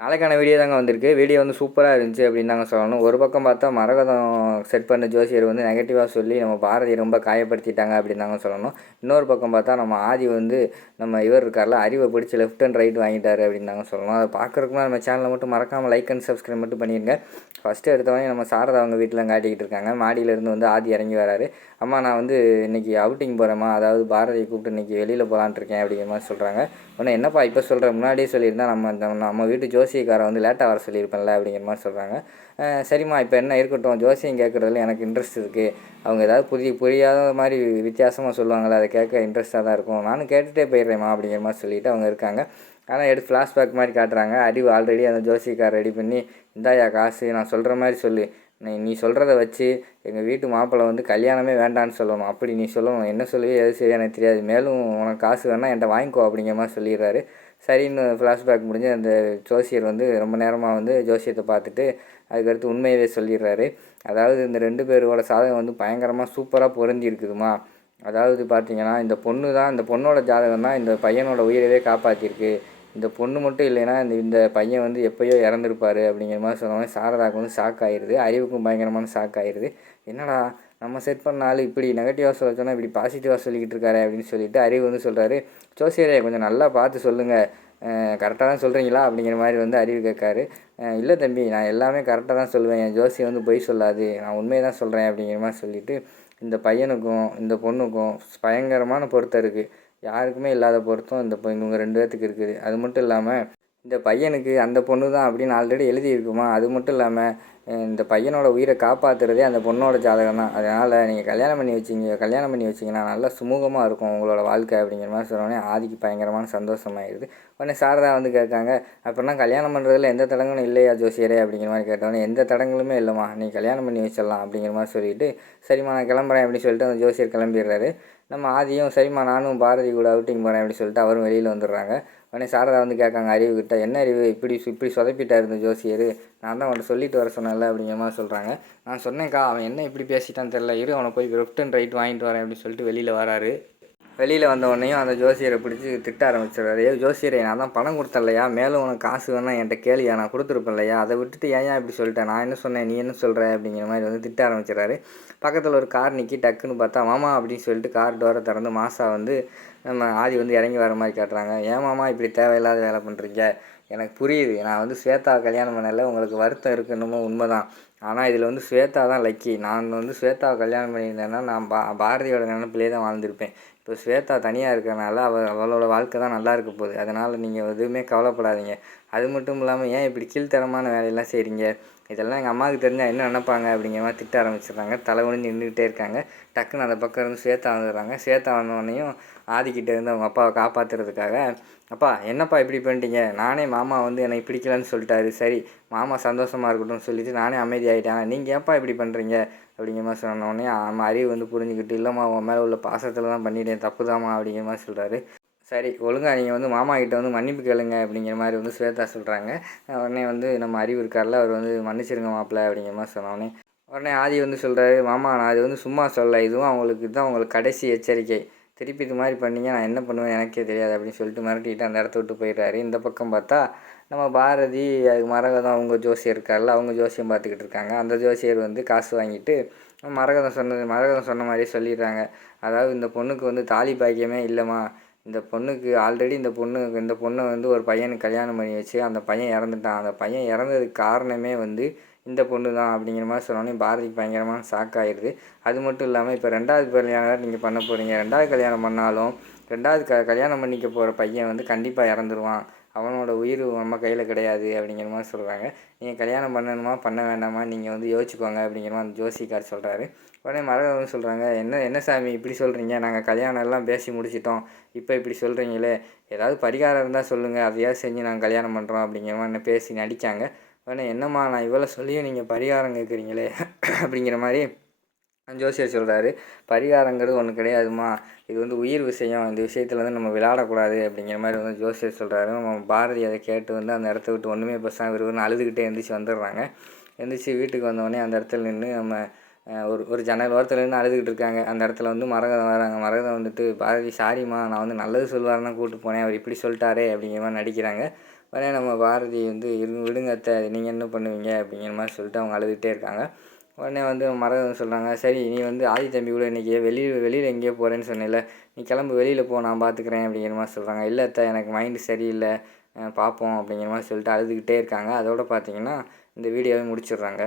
நாளைக்கான வீடியோ தாங்க வந்திருக்கு. வீடியோ வந்து சூப்பராக இருந்துச்சு அப்படின்னு தாங்க சொல்லணும். ஒரு பக்கம் பார்த்தா மரகதம் செட் பண்ண ஜோசியர் வந்து நெகட்டிவாக சொல்லி நம்ம பாரதி ரொம்ப காயப்படுத்திட்டாங்க அப்படின்னு தாங்க சொல்லணும். இன்னொரு பக்கம் பார்த்தா நம்ம ஆதி வந்து நம்ம இவர் இருக்கார்ல அறிவை பிடிச்சி லெஃப்ட் அண்ட் ரைட் வாங்கிட்டாரு அப்படின்னு தாங்க சொல்லணும். அதை பார்க்குறதுக்குமே நம்ம சேனலை மட்டும் மறக்காமல் லைக் அண்ட் சப்ஸ்கிரைப் மட்டும் பண்ணிடுங்க ஃபஸ்ட்டு எடுத்தவொடனே நம்ம சாரதா அவங்க வீட்டில் காட்டிக்கிட்டு இருக்காங்க. மாடியிலேருந்து வந்து ஆதி இறங்கி வராரு. அம்மா நான் வந்து இன்றைக்கி அவுட்டிங் போகிறேம்மா அதாவது பாரதியை கூப்பிட்டு இன்றைக்கி வெளியில் போகலான்ட்டு இருக்கேன் அப்படிங்கிற மாதிரி சொல்கிறாங்க ஒன்று என்னப்பா இப்போ சொல்கிற முன்னாடியே சொல்லியிருந்தா நம்ம நம்ம வீட்டு ஜோசியக்காரன் வந்து லேட்டாக வர சொல்லியிருப்பேன்ல அப்படிங்கிற மாதிரி சொல்கிறாங்க சரிம்மா இப்போ என்ன இருக்கட்டும் ஜோசியம் கேட்குறதுல எனக்கு இன்ட்ரெஸ்ட் இருக்குது அவங்க ஏதாவது புதிய புரியாத மாதிரி வித்தியாசமாக சொல்லுவாங்களே அதை கேட்க இன்ட்ரெஸ்ட்டாக தான் இருக்கும். நானும் கேட்டுகிட்டே போயிடுறேம்மா அப்படிங்கிற மாதிரி சொல்லிவிட்டு அவங்க இருக்காங்க. ஆனால் எடுத்து ஃப்ளாஷ்பேக் மாதிரி காட்டுறாங்க. அறிவு ஆல்ரெடி அந்த ஜோசிக்கார் ரெடி பண்ணி இந்தாயா காசு நான் சொல்கிற மாதிரி சொல்லு. நீ நீ சொல்கிறத வச்சு எங்கள் வீட்டு மாப்பிள்ளை வந்து கல்யாணமே வேண்டான்னு சொல்லணும். அப்படி நீ சொல்லணும். என்ன சொல்லுவே எது சரியா எனக்கு தெரியாது. மேலும் உனக்கு காசு வேணால் என்கிட்ட வாங்கிக்கோ அப்படிங்கிற மாதிரி சொல்லிடுறாரு. சரின்னு ஃப்ளாஷ்பேக் முடிஞ்சு அந்த ஜோசியர் வந்து ரொம்ப நேரமாக வந்து ஜோசியத்தை பார்த்துட்டு அதுக்கடுத்து உண்மையவே சொல்லிடுறாரு. அதாவது இந்த ரெண்டு பேரோட சாதகம் வந்து பயங்கரமாக சூப்பராக பொருந்தி இருக்குதுமா அதாவது பார்த்தீங்கன்னா இந்த பொண்ணு தான் இந்த பொண்ணோட ஜாதகம் தான் இந்த பையனோட உயிரவே காப்பாற்றிருக்கு இந்த பொண்ணு மட்டும் இல்லைன்னா இந்த இந்த பையன் வந்து எப்பயோ இறந்துருப்பாரு அப்படிங்கிற மாதிரி சொன்னோடனே சாரதாக்கு வந்து ஷாக் ஆயிடுது அறிவுக்கும் பயங்கரமான ஷாக் ஆயிடுது என்னடா நம்ம செட் பண்ண ஆள் இப்படி நெகட்டிவாக சொல்ல சொன்னால் இப்படி பாசிட்டிவாக சொல்லிக்கிட்டு இருக்காரு அப்படின்னு சொல்லிட்டு அறிவு வந்து சொல்கிறாரு ஜோசியரே கொஞ்சம் நல்லா பார்த்து சொல்லுங்கள் கரெக்டாக தான் சொல்கிறீங்களா அப்படிங்கிற மாதிரி வந்து அறிவு கேட்காரு. இல்லை தம்பி நான் எல்லாமே கரெக்டாக தான் சொல்லுவேன். என் ஜோசி வந்து பொய் சொல்லாது. நான் உண்மையை தான் சொல்கிறேன் அப்படிங்கிற மாதிரி சொல்லிவிட்டு இந்த பையனுக்கும் இந்த பொண்ணுக்கும் பயங்கரமான பொருத்தம் இருக்குது யாருக்குமே இல்லாத பொருத்தம் இந்த இவங்க ரெண்டு பேர்த்துக்கு இருக்குது. அது மட்டும் இல்லாமல் இந்த பையனுக்கு அந்த பொண்ணு தான் அப்படின்னு ஆல்ரெடி எழுதியிருக்குமா? அது மட்டும் இல்லாமல் இந்த பையனோட உயிரை காப்பாற்றுறதே அந்த பொண்ணோட ஜாதகம் தான் அதனால் நீங்கள் கல்யாணம் பண்ணி வச்சிங்க கல்யாணம் பண்ணி வச்சிங்கன்னா நல்லா சுமூகமாக இருக்கும் உங்களோட வாழ்க்கை அப்படிங்கிற மாதிரி சொன்னோடனே ஆதிக்கு பயங்கரமான சந்தோஷமாயிருது உடனே சாரதா வந்து கேட்காங்க அப்படின்னா கல்யாணம் பண்ணுறதுல எந்த தடங்களும் இல்லையா ஜோசியரே? அப்படிங்கிற மாதிரி கேட்டோடனே எந்த தடங்களுமே இல்லைம்மா நீ கல்யாணம் பண்ணி வச்சிடலாம் அப்படிங்கிற மாதிரி சொல்லிட்டு சரிம்மா நான் கிளம்புறேன் அப்படின்னு சொல்லிட்டு அந்த ஜோசியர் கிளம்பிடுறாரு. நம்ம ஆதியும் சரிம்மா நானும் பாரதி கூட அவுட்டிங் போகிறேன் அப்படின்னு சொல்லிட்டு அவரும் வெளியில் வந்துடுறாங்க. உடனே சாரதா வந்து கேட்காங்க அறிவு கிட்ட என்ன அறிவு? இப்படி இப்படி சொதப்பிட்டார் இந்த ஜோசியர். நான் தான் அவன்கிட்ட சொல்லிட்டு வர சொன்னேன். நல்ல அப்படிங்கிற மாதிரி சொல்கிறாங்க நான் சொன்னேன்க்கா அவன் என்ன இப்படி பேசிட்டான்னு தெரில இரு அவனை போய் லெஃப்ட் அண்ட் ரைட் வாங்கிட்டு வரேன் அப்படின்னு சொல்லிட்டு வெளியில் வராரு. வெளியில் வந்த உடனேயும் அந்த ஜோசியரை பிடிச்சி திட்ட ஆரம்பிச்சிடுறாரு. ஏ ஜோசியரை நான் தான் பணம் கொடுத்தேன் மேலும் உனக்கு காசு வேணா என்கிட்ட கேளியா நான் கொடுத்துருப்பேன் இல்லையா? அதை விட்டுட்டு ஏன் ஏன் இப்படி சொல்லிட்டேன் நான் என்ன சொன்னேன்? நீ என்ன சொல்கிற அப்படிங்கிற மாதிரி வந்து திட்ட ஆரம்பிச்சிடுறாரு. பக்கத்தில் ஒரு கார் நிற்கி டக்குன்னு பார்த்தா மாமா அப்படின்னு சொல்லிட்டு கார் டோரை திறந்து மாசா வந்து நம்ம ஆதி வந்து இறங்கி வர மாதிரி காட்டுறாங்க. ஏன் மாமா இப்படி தேவையில்லாத வேலை பண்ணுறீங்க எனக்கு புரியுது. நான் வந்து ஸ்வேதா கல்யாணம் பண்ணல. உங்களுக்கு வருத்தம் இருக்குன்னுமோ உண்மைதான். ஆனால் இதில் வந்து ஸ்வேதா தான் லக்கி நான் வந்து ஸ்வேதாவை கல்யாணம் பண்ணியிருந்தேன்னா நான் பா பாரதியோட நினப்பிலே தான் வாழ்ந்திருப்பேன். இப்போ ஸ்வேதா தனியாக இருக்கிறனால அவள் அவளோட வாழ்க்கை தான் நல்லா இருக்க போகுது. அதனால் நீங்கள் எதுவுமே கவலைப்படாதீங்க. அது மட்டும் இல்லாமல் ஏன் இப்படி கீழ்த்தரமான வேலையெல்லாம் செய்கிறீங்க இதெல்லாம் எங்கள் அம்மாவுக்கு தெரிஞ்சால் என்ன நினப்பாங்க? அப்படிங்கிற மாதிரி திட்ட ஆரம்பிச்சிடுறாங்க. தலை குனிஞ்சு நின்றுக்கிட்டே இருக்காங்க. டக்குன்னு அந்த பக்கம் இருந்து ஸ்வேதா வந்துடுறாங்க. ஸ்வேதா வந்தோடனையும் ஆதிக்கிட்ட இருந்து அவங்க அப்பாவை காப்பாற்றுறதுக்காக அப்பா என்னப்பா இப்படி பண்ணிட்டீங்க? நானே மாமா வந்து எனக்கு பிடிக்கலன்னு சொல்லிட்டாரு. சரி மாமா சந்தோஷமாக இருக்கட்டும்னு சொல்லிட்டு நானே அமைதியாகிட்டேன் நீங்கள் ஏன்ப்பா இப்படி பண்ணுறீங்க அப்படிங்கிற மாதிரி சொன்ன உடனே அறிவு வந்து புரிஞ்சுக்கிட்டு இல்லைம்மா உன் மேலே உள்ள பாசத்தில் தான் பண்ணிட்டேன். தப்பு அப்படிங்கிற மாதிரி சொல்கிறாரு சரி ஒழுங்கா நீங்கள் வந்து மாமா கிட்ட வந்து மன்னிப்பு கேளுங்க அப்படிங்கிற மாதிரி வந்து ஸ்வேதா சொல்கிறாங்க உடனே வந்து நம்ம அறிவு இருக்கார்ல அவர் வந்து மன்னிச்சிருங்க மாப்பிள்ள அப்படிங்கிற மாதிரி சொன்னோடனே உடனே ஆதி வந்து சொல்கிறாரு மாமா நான் அது வந்து சும்மா சொல்ல இதுவும் அவங்களுக்கு இதுதான் உங்களுக்கு கடைசி எச்சரிக்கை. திருப்பி இது மாதிரி பண்ணீங்க நான் என்ன பண்ணுவேன் எனக்கே தெரியாது அப்படின்னு சொல்லிட்டு மிரட்டிட்டு அந்த இடத்த விட்டு போயிடுறாரு. இந்த பக்கம் பார்த்தா நம்ம பாரதி அது மரகதம் அவங்க ஜோசியர் இருக்கார்ல அவங்க ஜோசியம் பார்த்துக்கிட்டு இருக்காங்க. அந்த ஜோசியர் வந்து காசு வாங்கிட்டு மரகதம் சொன்னது மரகதம் சொன்ன மாதிரியே சொல்லிடுறாங்க. அதாவது இந்த பொண்ணுக்கு வந்து தாலி பாக்கியமே இல்லைம்மா. இந்த பொண்ணுக்கு ஆல்ரெடி இந்த பொண்ணு இந்த பொண்ணை வந்து ஒரு பையனுக்கு கல்யாணம் பண்ணி வச்சு அந்த பையன் இறந்துட்டான். அந்த பையன் இறந்ததுக்கு காரணமே வந்து இந்த பொண்ணு தான் அப்படிங்கிற மாதிரி சொன்னோன்னே பாரதிக்கு பயங்கரமான ஷாக் ஆயிடுது அது மட்டும் இல்லாமல் இப்போ ரெண்டாவது கல்யாணம் நீங்கள் பண்ண போகிறீங்க ரெண்டாவது கல்யாணம் பண்ணாலும் ரெண்டாவது க கல்யாணம் பண்ணிக்க போகிற பையன் வந்து கண்டிப்பாக இறந்துருவான். அவனோட உயிர் நம்ம கையில் கிடையாது அப்படிங்கிற மாதிரி சொல்கிறாங்க நீங்கள் கல்யாணம் பண்ணணுமா பண்ண வேண்டாமா நீங்கள் வந்து யோசிச்சுக்கோங்க அப்படிங்கிற மாதிரி அந்த ஜோசிக்கார் சொல்கிறாரு உடனே மரகதம் சொல்கிறாங்க என்ன என்ன சாமி இப்படி சொல்கிறீங்க நாங்கள் கல்யாணம் எல்லாம் பேசி முடிச்சிட்டோம். இப்போ இப்படி சொல்கிறீங்களே ஏதாவது பரிகாரம் இருந்தால் சொல்லுங்கள் அதையாவது செஞ்சு நாங்கள் கல்யாணம் பண்ணுறோம் அப்படிங்கிற மாதிரி பேசி நடிக்காங்க உடனே என்னம்மா நான் இவ்வளோ சொல்லியும் நீங்கள் பரிகாரம் கேட்குறீங்களே அப்படிங்கிற மாதிரி ஜோசியர் சொல்கிறாரு பரிகாரங்கிறது ஒன்று கிடையாதுமா இது வந்து உயிர் விஷயம். இந்த விஷயத்தில் வந்து நம்ம விளையாடக்கூடாது. அப்படிங்கிற மாதிரி வந்து ஜோசியர் சொல்கிறாரு நம்ம பாரதி அதை கேட்டு வந்து அந்த இடத்த விட்டு ஒன்றுமே பேசாமல் விரும்புன்னு அழுதுகிட்டே எந்திரிச்சு வந்துடுறாங்க. எந்திரிச்சு வீட்டுக்கு வந்தோடனே அந்த இடத்துல நின்று நம்ம ஒரு ஒரு ஜன்னல் ஓரத்தில் நின்று அழுதுகிட்டு இருக்காங்க. அந்த இடத்துல வந்து மரகதம் வராங்க. மரகதம் வந்துட்டு பாரதி சாரிம்மா நான் வந்து நல்லது சொல்லுவாருன்னா கூப்பிட்டு போனேன். அவர் இப்படி சொல்லிட்டாரே அப்படிங்கிற மாதிரி நடிக்கிறாங்க. உடனே நம்ம பாரதி வந்து இருங்க விடுங்க அத்தை. நீங்கள் என்ன பண்ணுவீங்க? அப்படிங்கிற மாதிரி சொல்லிட்டு அவங்க அழுதுகிட்டே இருக்காங்க. உடனே வந்து மரகதம் சொல்கிறாங்க சரி நீ வந்து ஆதி தம்பி கூட இன்றைக்கி வெளியில் வெளியில் எங்கேயோ போகிறேன்னு சொன்னேன்ல நீ கிளம்பு வெளியில் போ நான் பார்த்துக்கிறேன் அப்படிங்கிற மாதிரி சொல்கிறாங்க இல்லை அத்தை எனக்கு மைண்டு சரியில்லை பார்ப்போம் அப்படிங்கிற மாதிரி சொல்லிட்டு அழுதுகிட்டே இருக்காங்க. அதோட பார்த்தீங்கன்னா இந்த வீடியோவை முடிச்சிடுறாங்க.